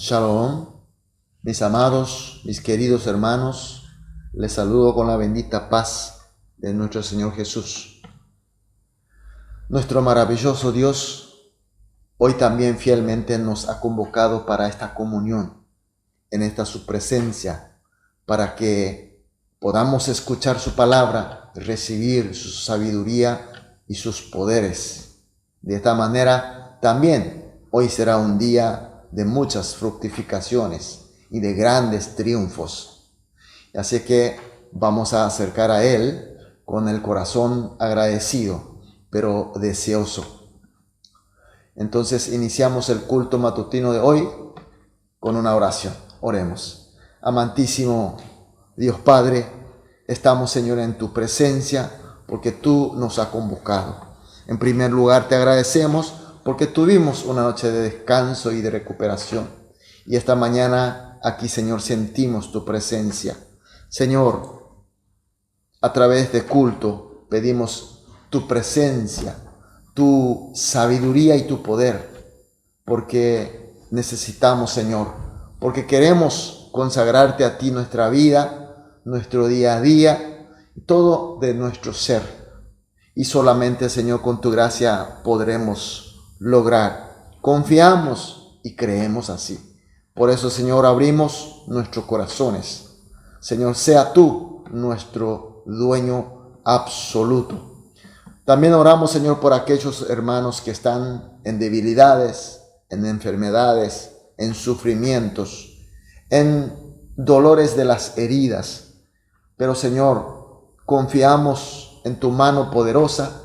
Shalom, mis amados, mis queridos hermanos, les saludo con la bendita paz de nuestro Señor Jesús. Nuestro maravilloso Dios hoy también fielmente nos ha convocado para esta comunión, en esta su presencia, para que podamos escuchar su palabra, recibir su sabiduría y sus poderes. De esta manera también hoy será un día de muchas fructificaciones y de grandes triunfos. Así que vamos a acercar a Él con el corazón agradecido, pero deseoso. Entonces iniciamos el culto matutino de hoy con una oración. Oremos. Amantísimo Dios Padre, estamos, Señor, en tu presencia porque tú nos has convocado. En primer lugar, te agradecemos porque tuvimos una noche de descanso y de recuperación. Y esta mañana aquí, Señor, sentimos tu presencia. Señor, a través de culto pedimos tu presencia, tu sabiduría y tu poder, porque necesitamos, Señor, porque queremos consagrarte a ti nuestra vida, nuestro día a día, todo de nuestro ser. Y solamente, Señor, con tu gracia podremos lograr. Confiamos y creemos así. Por eso, Señor, abrimos nuestros corazones. Señor, sea tú nuestro dueño absoluto. También oramos, Señor, por aquellos hermanos que están en debilidades, en enfermedades, en sufrimientos, en dolores de las heridas. Pero, Señor, confiamos en tu mano poderosa,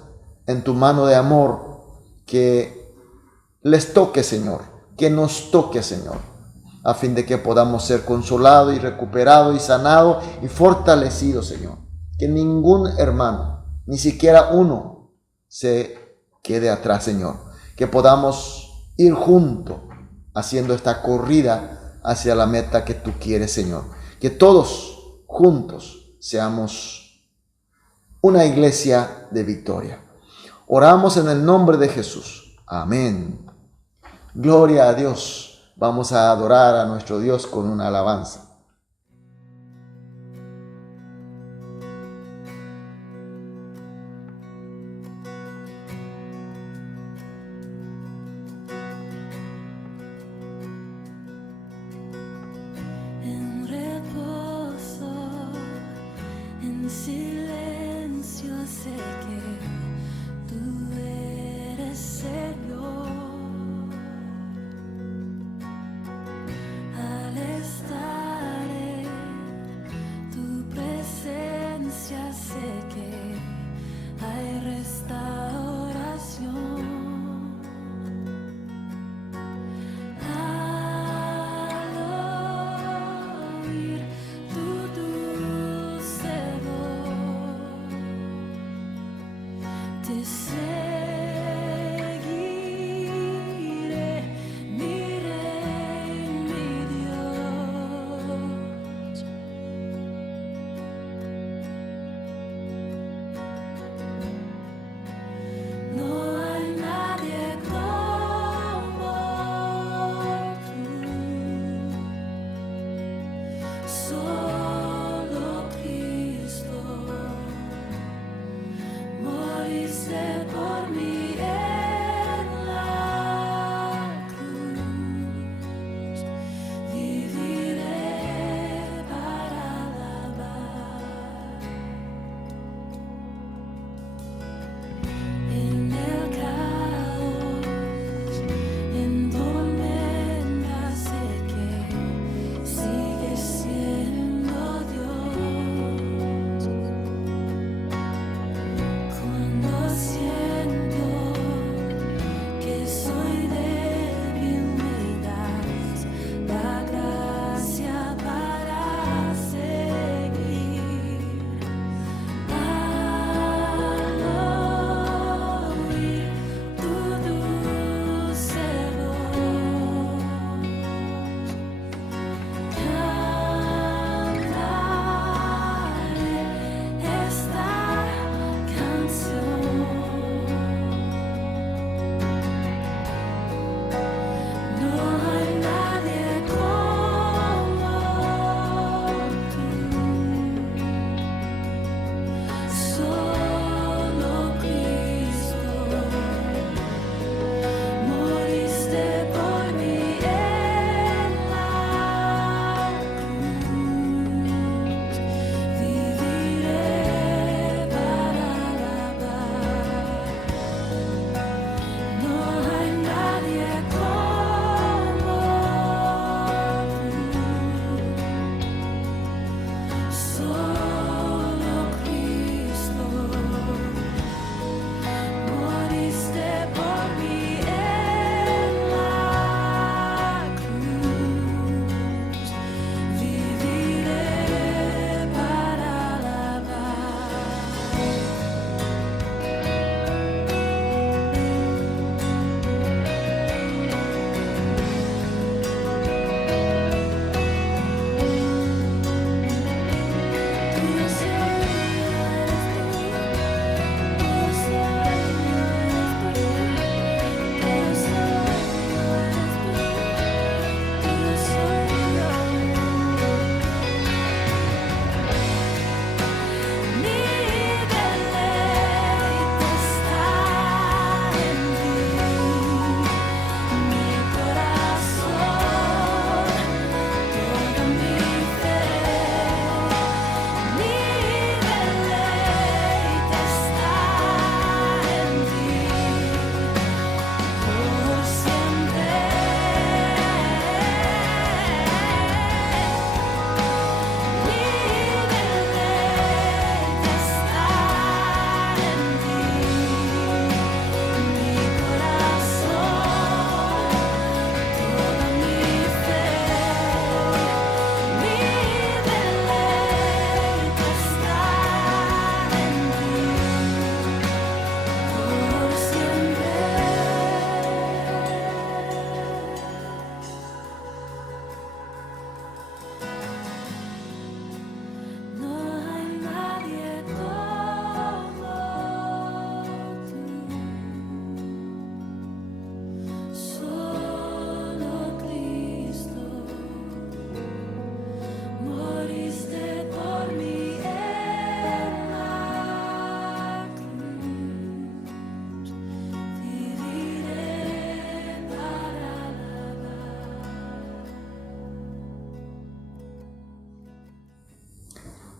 en tu mano de amor, que les toque, Señor, que nos toque, Señor, a fin de que podamos ser consolados y recuperados y sanados y fortalecidos, Señor. Que ningún hermano, ni siquiera uno, se quede atrás, Señor. Que podamos ir juntos haciendo esta corrida hacia la meta que tú quieres, Señor. Que todos juntos seamos una iglesia de victoria. Oramos en el nombre de Jesús. Amén. Gloria a Dios. Vamos a adorar a nuestro Dios con una alabanza. En reposo, en silencio sé que tú eres Señor. Al estar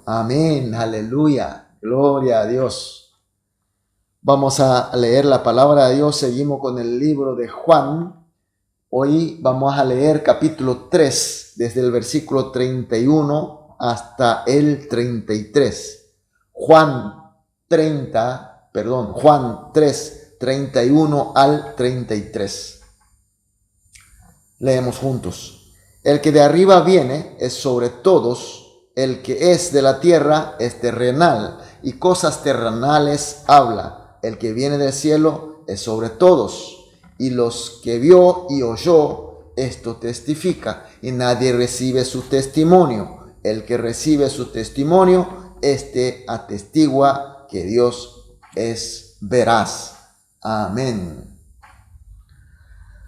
Amén, aleluya, gloria a Dios. Vamos a leer la palabra de Dios, seguimos con el libro de Juan. Hoy vamos a leer capítulo 3, desde el versículo 31 hasta el 33. Juan 3, 31 al 33. Leemos juntos. El que de arriba viene es sobre todos. El que es de la tierra es terrenal, y cosas terrenales habla. El que viene del cielo es sobre todos, y los que vio y oyó, esto testifica, y nadie recibe su testimonio. El que recibe su testimonio, este atestigua que Dios es veraz. Amén.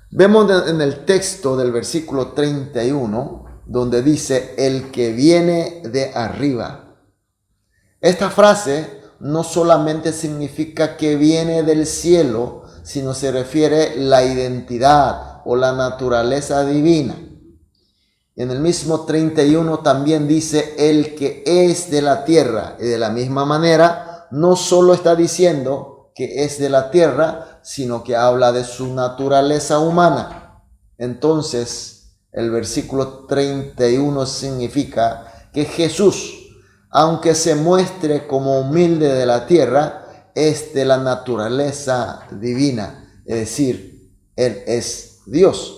Vemos en el texto del versículo 31, donde dice, el que viene de arriba. Esta frase no solamente significa que viene del cielo, sino se refiere a la identidad o la naturaleza divina. En el mismo 31 también dice, el que es de la tierra. Y de la misma manera, no solo está diciendo que es de la tierra, sino que habla de su naturaleza humana. Entonces, el versículo 31 significa que Jesús, aunque se muestre como humilde de la tierra, es de la naturaleza divina, es decir, Él es Dios.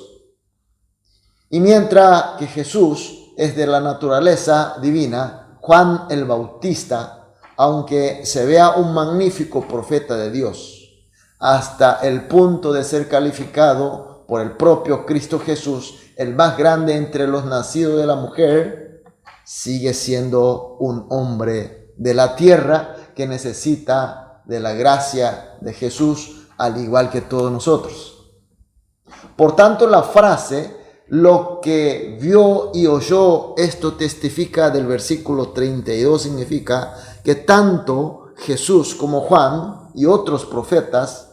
Y mientras que Jesús es de la naturaleza divina, Juan el Bautista, aunque se vea un magnífico profeta de Dios, hasta el punto de ser calificado por el propio Cristo Jesús, el más grande entre los nacidos de la mujer, sigue siendo un hombre de la tierra que necesita de la gracia de Jesús, al igual que todos nosotros. Por tanto, la frase, lo que vio y oyó, esto testifica del versículo 32, significa que tanto Jesús como Juan y otros profetas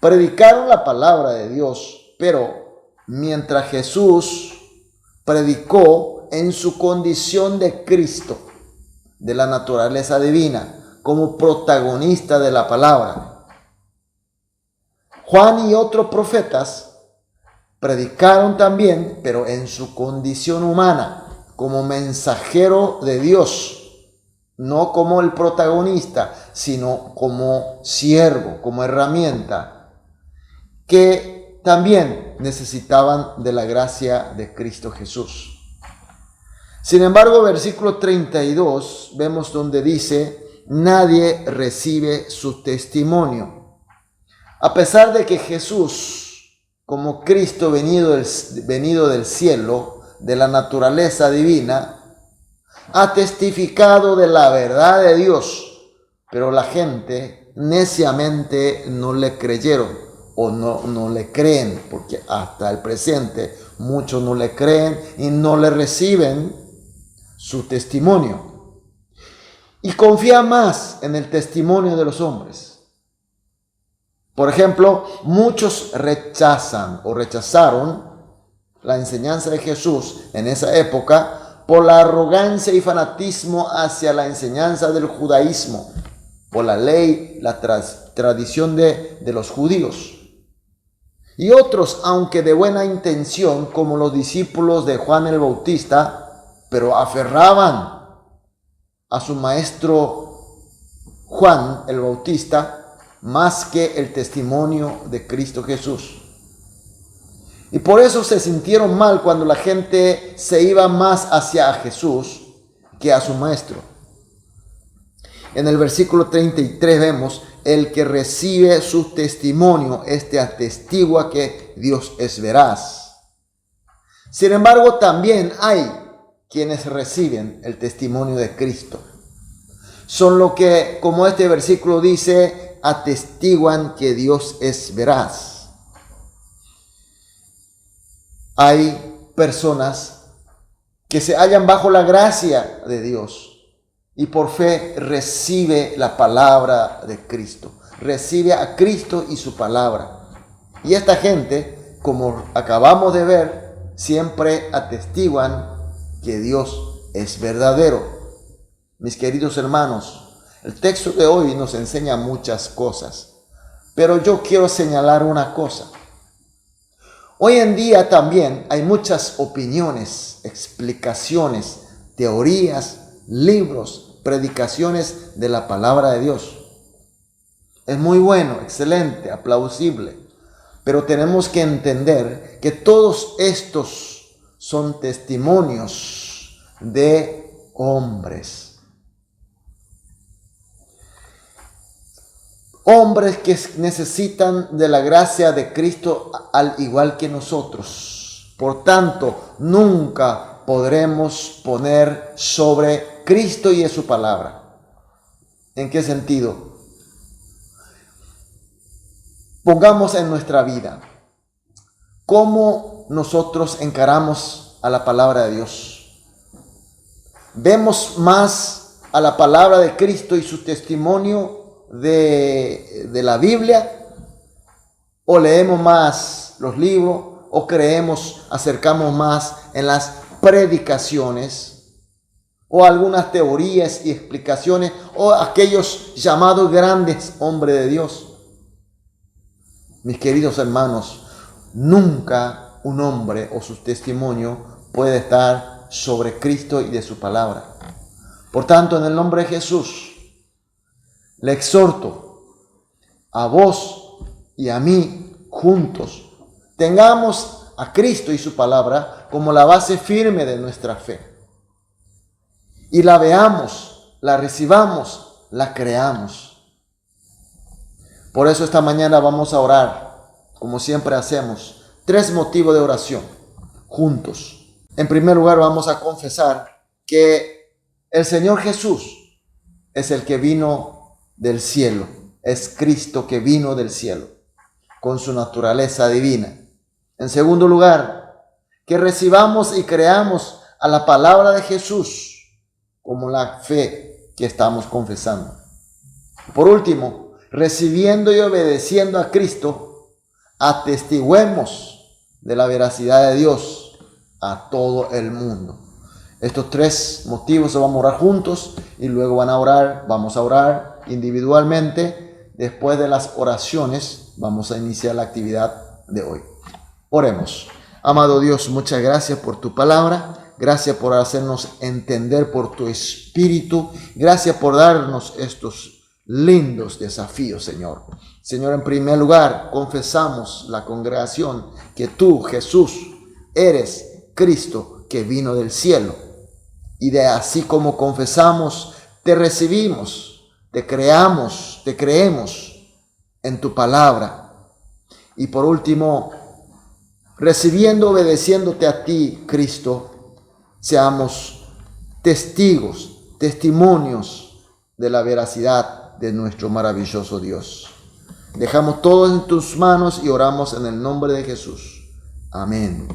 predicaron la palabra de Dios, pero mientras Jesús predicó en su condición de Cristo, de la naturaleza divina, como protagonista de la palabra, Juan y otros profetas predicaron también, pero en su condición humana, como mensajero de Dios, no como el protagonista, sino como siervo, como herramienta, que también necesitaban de la gracia de Cristo Jesús. Sin embargo, versículo 32, vemos donde dice, nadie recibe su testimonio. A pesar de que Jesús, como Cristo venido del cielo, de la naturaleza divina, ha testificado de la verdad de Dios, pero la gente neciamente no le creyeron. O no le creen, porque hasta el presente muchos no le creen y no le reciben su testimonio. Y confían más en el testimonio de los hombres. Por ejemplo, muchos rechazaron la enseñanza de Jesús en esa época por la arrogancia y fanatismo hacia la enseñanza del judaísmo, por la ley, la tradición de los judíos. Y otros, aunque de buena intención, como los discípulos de Juan el Bautista, pero aferraban a su maestro Juan el Bautista más que el testimonio de Cristo Jesús. Y por eso se sintieron mal cuando la gente se iba más hacia Jesús que a su maestro. En el versículo 33 vemos, el que recibe su testimonio, este atestigua que Dios es veraz. Sin embargo, también hay quienes reciben el testimonio de Cristo. Son los que, como este versículo dice, atestiguan que Dios es veraz. Hay personas que se hallan bajo la gracia de Dios y por fe recibe la palabra de Cristo. Recibe a Cristo y su palabra. Y esta gente, como acabamos de ver, siempre atestiguan que Dios es verdadero. Mis queridos hermanos, el texto de hoy nos enseña muchas cosas, pero yo quiero señalar una cosa. Hoy en día también hay muchas opiniones, explicaciones, teorías, libros, predicaciones de la palabra de Dios. Es muy bueno, excelente, aplausible, pero tenemos que entender que todos estos son testimonios de hombres. Hombres que necesitan de la gracia de Cristo al igual que nosotros. Por tanto, nunca podremos poner sobre Cristo y de su palabra. ¿En qué sentido? Pongamos en nuestra vida cómo nosotros encaramos a la palabra de Dios. ¿Vemos más a la palabra de Cristo y su testimonio de la Biblia? ¿O leemos más los libros? ¿O acercamos más en las predicaciones? ¿O algunas teorías y explicaciones? ¿O aquellos llamados grandes hombres de Dios? Mis queridos hermanos, nunca un hombre o su testimonio puede estar sobre Cristo y de su palabra. Por tanto, en el nombre de Jesús, le exhorto a vos y a mí juntos, tengamos a Cristo y su palabra como la base firme de nuestra fe. Y la veamos, la recibamos, la creamos. Por eso esta mañana vamos a orar, como siempre hacemos, 3 motivos de oración, juntos. En primer lugar, vamos a confesar que el Señor Jesús es el que vino del cielo, es Cristo que vino del cielo, con su naturaleza divina. En segundo lugar, que recibamos y creamos a la palabra de Jesús, como la fe que estamos confesando. Por último, recibiendo y obedeciendo a Cristo, atestiguemos de la veracidad de Dios a todo el mundo. Estos 3 motivos se vamos a orar juntos y luego vamos a orar individualmente. Después de las oraciones vamos a iniciar la actividad de hoy. Oremos. Amado Dios, muchas gracias por tu palabra. Gracias por hacernos entender por tu Espíritu. Gracias por darnos estos lindos desafíos, Señor. Señor, en primer lugar, confesamos la congregación que tú, Jesús, eres Cristo que vino del cielo. Y de así como confesamos, te recibimos, te creemos en tu palabra. Y por último, recibiendo, obedeciéndote a ti, Cristo, seamos testimonios de la veracidad de nuestro maravilloso Dios. Dejamos todo en tus manos y oramos en el nombre de Jesús. Amén.